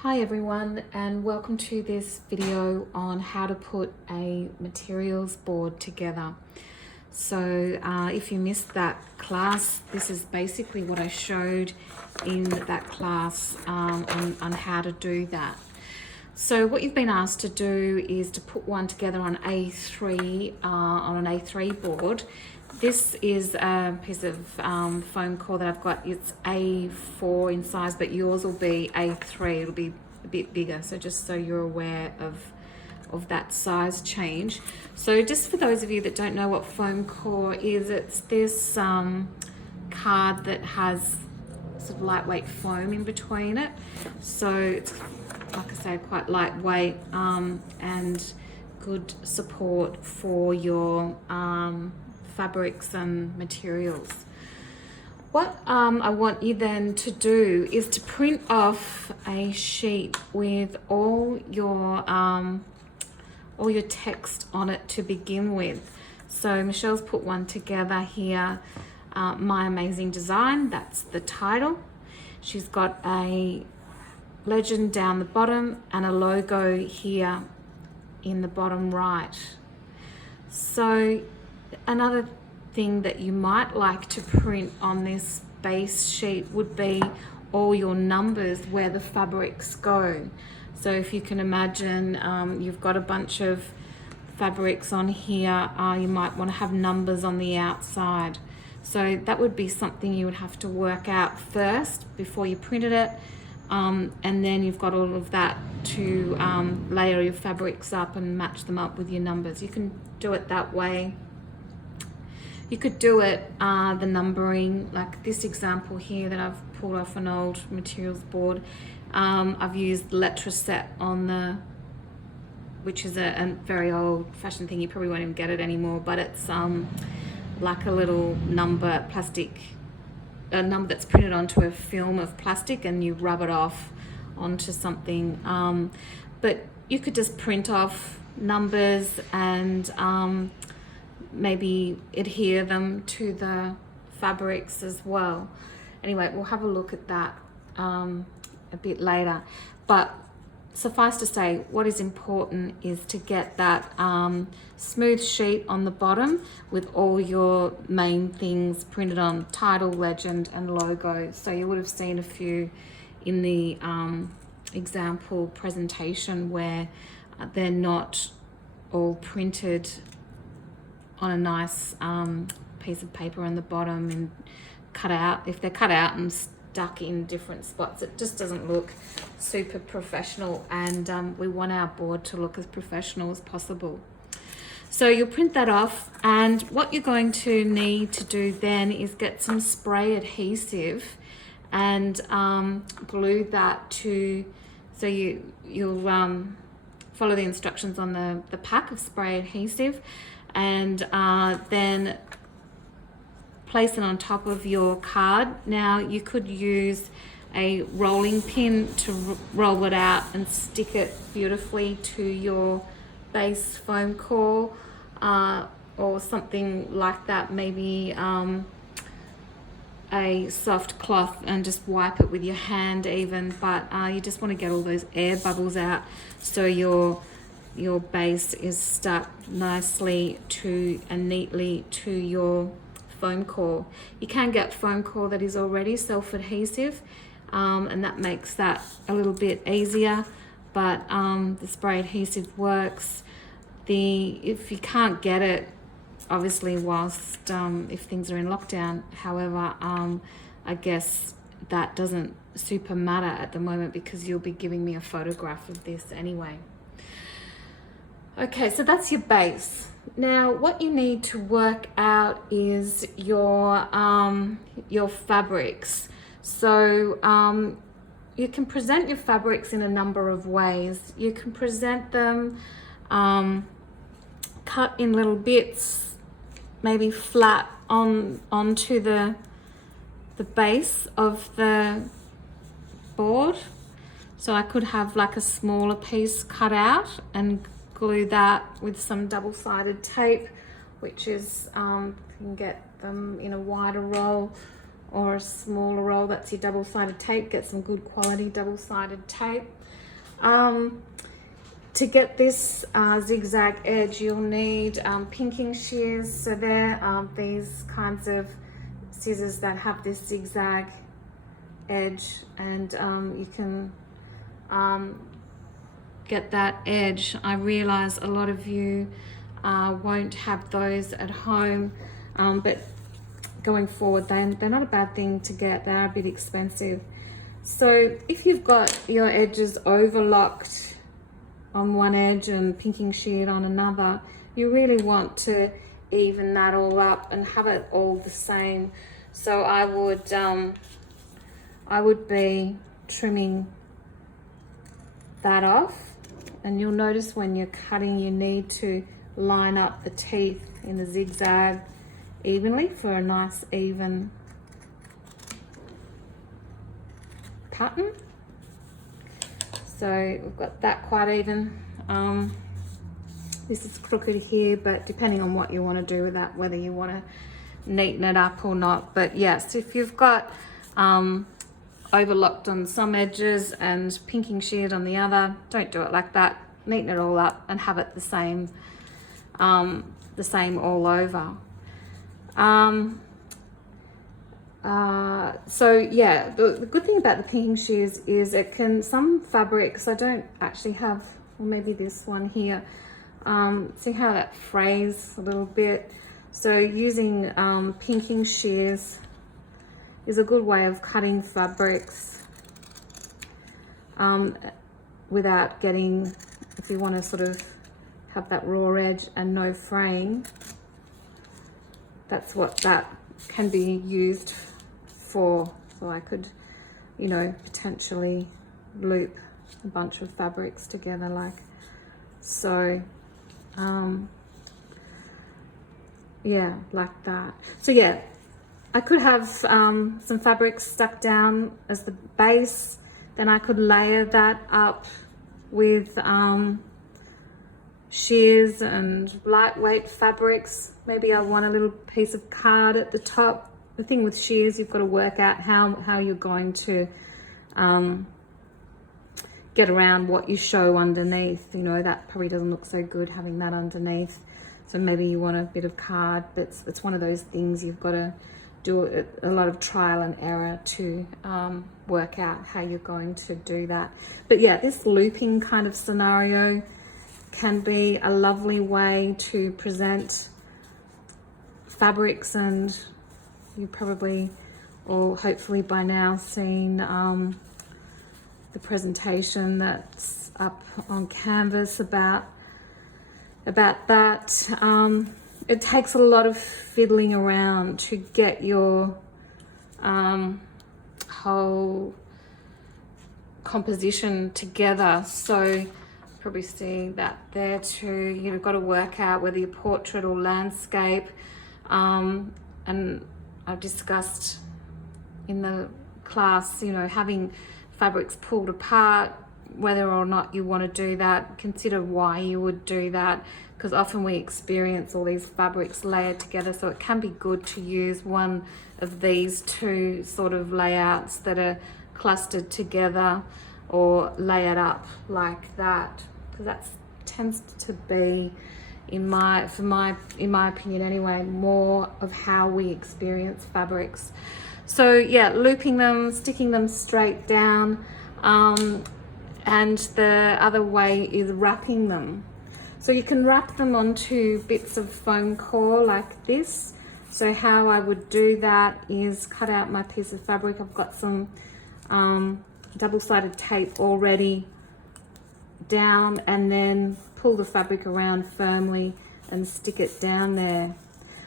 Hi everyone, and welcome to this video on how to put a materials board together. So if you missed that class, this is basically what I showed in that class on how to do that. So what you've been asked to do is to put one together on on an A3 board. This is a piece of foam core that I've got. It's A4 in size, but yours will be A3. It'll be a bit bigger. So just so you're aware of that size change. So just for those of you that don't know what foam core is, it's this card that has sort of lightweight foam in between it. So it's, like I say, quite lightweight and good support for your fabrics and materials. What I want you then to do is to print off a sheet with all your text on it to begin with. So Michelle's put one together here, My Amazing Design, that's the title. She's got a legend down the bottom and a logo here in the bottom right. So another thing that you might like to print on this base sheet would be all your numbers where the fabrics go. So if you can imagine you've got a bunch of fabrics on here, you might want to have numbers on the outside. So that would be something you would have to work out first before you printed it. And then you've got all of that to layer your fabrics up and match them up with your numbers. You can do it that way. You could do it the numbering, like this example here that I've pulled off an old materials board. I've used Letraset on the, which is a very old fashioned thing. You probably won't even get it anymore, but it's like a little number plastic, a number that's printed onto a film of plastic, and you rub it off onto something. But you could just print off numbers and maybe adhere them to the fabrics as well. Anyway, we'll have a look at that a bit later. But suffice to say, what is important is to get that smooth sheet on the bottom with all your main things printed on: title, legend, and logo. So you would have seen a few in the example presentation where they're not all printed on a nice piece of paper on the bottom and cut out. If they're cut out and stuck in different spots, it just doesn't look super professional, and we want our board to look as professional as possible. So you'll print that off, and what you're going to need to do then is get some spray adhesive and glue that to, so you'll follow the instructions on the pack of spray adhesive, and then place it on top of your card. Now you could use a rolling pin to roll it out and stick it beautifully to your base foam core, or something like that, maybe a soft cloth, and just wipe it with your hand even, but you just want to get all those air bubbles out so your base is stuck nicely to and neatly to your foam core. You can get foam core that is already self-adhesive, and that makes that a little bit easier, but the spray adhesive works. If you can't get it, obviously, whilst if things are in lockdown, however, I guess that doesn't super matter at the moment because you'll be giving me a photograph of this anyway. Okay, so that's your base. Now what you need to work out is your fabrics. So you can present your fabrics in a number of ways. You can present them cut in little bits, maybe flat onto the base of the board. So I could have like a smaller piece cut out and glue that with some double-sided tape, which is you can get them in a wider roll, or a smaller roll, that's your double-sided tape. Get some good quality double-sided tape. To get this zigzag edge, you'll need pinking shears. So they're these kinds of scissors that have this zigzag edge, and you can get that edge. I realize a lot of you won't have those at home, but going forward, they're not a bad thing to get. They are a bit expensive. So if you've got your edges overlocked on one edge and pinking sheared on another, you really want to even that all up and have it all the same. So I would be trimming that off, and you'll notice when you're cutting you need to line up the teeth in the zigzag evenly for a nice even pattern. So we've got that quite even. This is crooked here, but depending on what you want to do with that, whether you want to neaten it up or not. But yes, if you've got overlocked on some edges and pinking sheared on the other, don't do it like that. Neaten it all up and have it the same all over. So yeah, the good thing about the pinking shears is it can, some fabrics, I don't actually have, or maybe this one here, see how that frays a little bit. So using pinking shears is a good way of cutting fabrics without getting, if you want to sort of have that raw edge and no fraying, that's what that can be used for. So I could, you know, potentially loop a bunch of fabrics together like so. Yeah, like that. So yeah, I could have some fabric stuck down as the base, then I could layer that up with shears and lightweight fabrics. Maybe I want a little piece of card at the top. The thing with shears, you've got to work out how you're going to get around what you show underneath. You know, that probably doesn't look so good having that underneath. So maybe you want a bit of card, but it's one of those things you've got to do a lot of trial and error to work out how you're going to do that. But yeah, this looping kind of scenario can be a lovely way to present fabrics, and you probably, or hopefully by now, seen the presentation that's up on Canvas about that. It takes a lot of fiddling around to get your whole composition together. So probably seeing that there too. You've got to work out whether you're portrait or landscape. And I've discussed in the class, you know, having fabrics pulled apart, whether or not you want to do that. Consider why you would do that, because often we experience all these fabrics layered together, so it can be good to use one of these two sort of layouts that are clustered together or layered up like that, because that tends to be, in my opinion anyway, more of how we experience fabrics. So yeah, looping them, sticking them straight down, and the other way is wrapping them. So you can wrap them onto bits of foam core like this. So how I would do that is cut out my piece of fabric. I've got some double-sided tape already down, and then pull the fabric around firmly and stick it down there.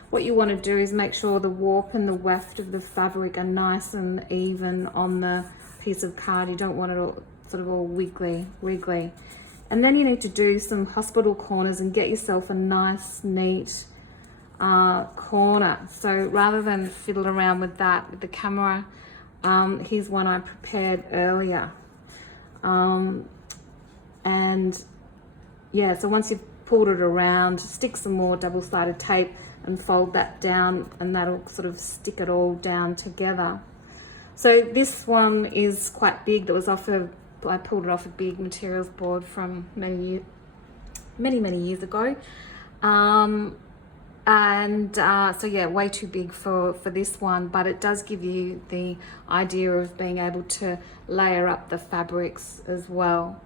What you want to do is make sure the warp and the weft of the fabric are nice and even on the piece of card. You don't want it all sort of all wiggly. And then you need to do some hospital corners and get yourself a nice, neat corner. So rather than fiddle around with that with the camera, here's one I prepared earlier. And yeah, so once you've pulled it around, stick some more double-sided tape and fold that down, and that'll sort of stick it all down together. So this one is quite big. That was I pulled it off a big materials board from many years ago. So yeah, way too big for this one, but it does give you the idea of being able to layer up the fabrics as well.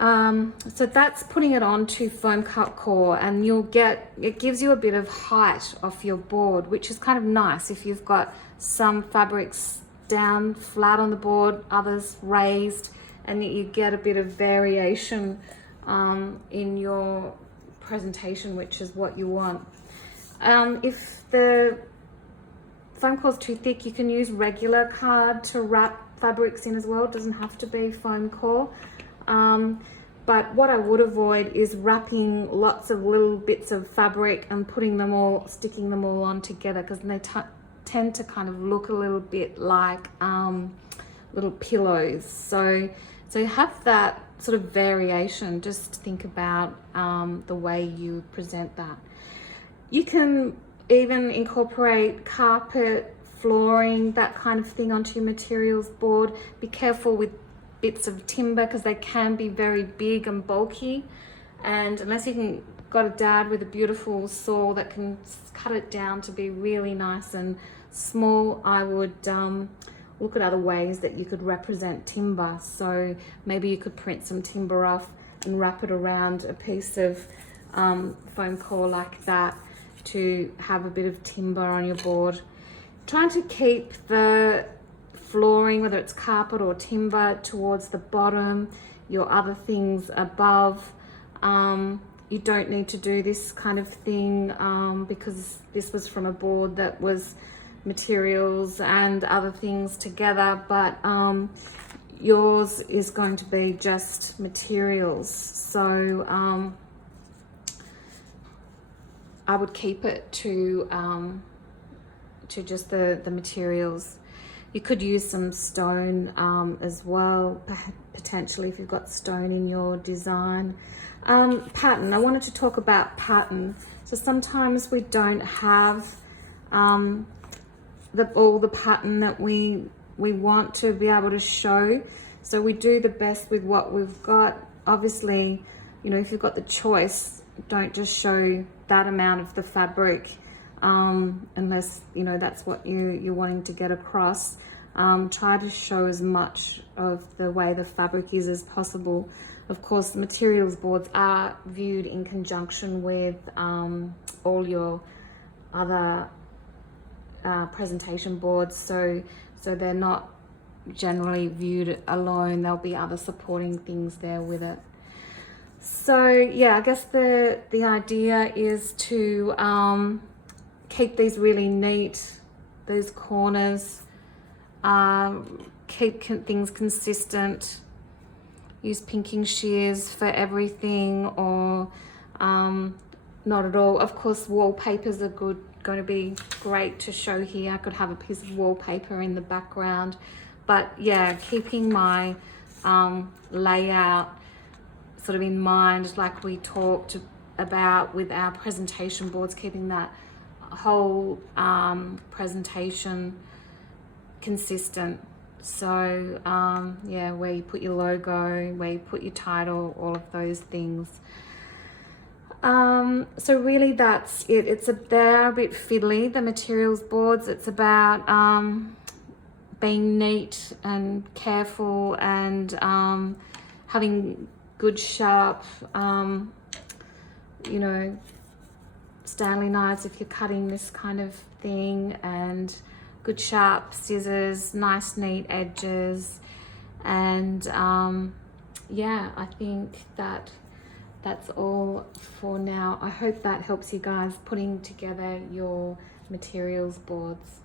So that's putting it onto foam cut core, and it gives you a bit of height off your board, which is kind of nice if you've got some fabrics down flat on the board, others raised, and you get a bit of variation in your presentation, which is what you want. If the foam core is too thick, you can use regular card to wrap fabrics in as well. It doesn't have to be foam core. But what I would avoid is wrapping lots of little bits of fabric and sticking them all on together, because they tend to kind of look a little bit like little pillows. So have that sort of variation. Just think about the way you present that. You can even incorporate carpet, flooring, that kind of thing onto your materials board. Be careful with bits of timber, because they can be very big and bulky, and unless you got a dad with a beautiful saw that can cut it down to be really nice and small, I would look at other ways that you could represent timber. So maybe you could print some timber off and wrap it around a piece of foam core like that to have a bit of timber on your board. Trying to keep the flooring, whether it's carpet or timber, towards the bottom, your other things above. You don't need to do this kind of thing because this was from a board that was materials and other things together, but yours is going to be just materials. So I would keep it to just the materials. You could use some stone as well, potentially, if you've got stone in your design. Pattern, I wanted to talk about pattern. So sometimes we don't have all the pattern that we want to be able to show. So we do the best with what we've got. Obviously, if you've got the choice, don't just show that amount of the fabric unless that's what you're wanting to get across. Try to show as much of the way the fabric is as possible. Of course, the materials boards are viewed in conjunction with all your other presentation boards, so they're not generally viewed alone. There'll be other supporting things there with it. So yeah, I guess the idea is to keep these really neat, those corners, keep things consistent, use pinking shears for everything, or not at all. Of course, wallpapers are going to be great to show here. I could have a piece of wallpaper in the background, but yeah, keeping my layout sort of in mind, like we talked about with our presentation boards, keeping that whole presentation consistent. So yeah, where you put your logo, where you put your title, all of those things. So really that's it. They're a bit fiddly, the materials boards. It's about being neat and careful and having good sharp Stanley knives if you're cutting this kind of thing, and good sharp scissors, nice neat edges, and yeah, I think that's all for now. I hope that helps you guys putting together your materials boards.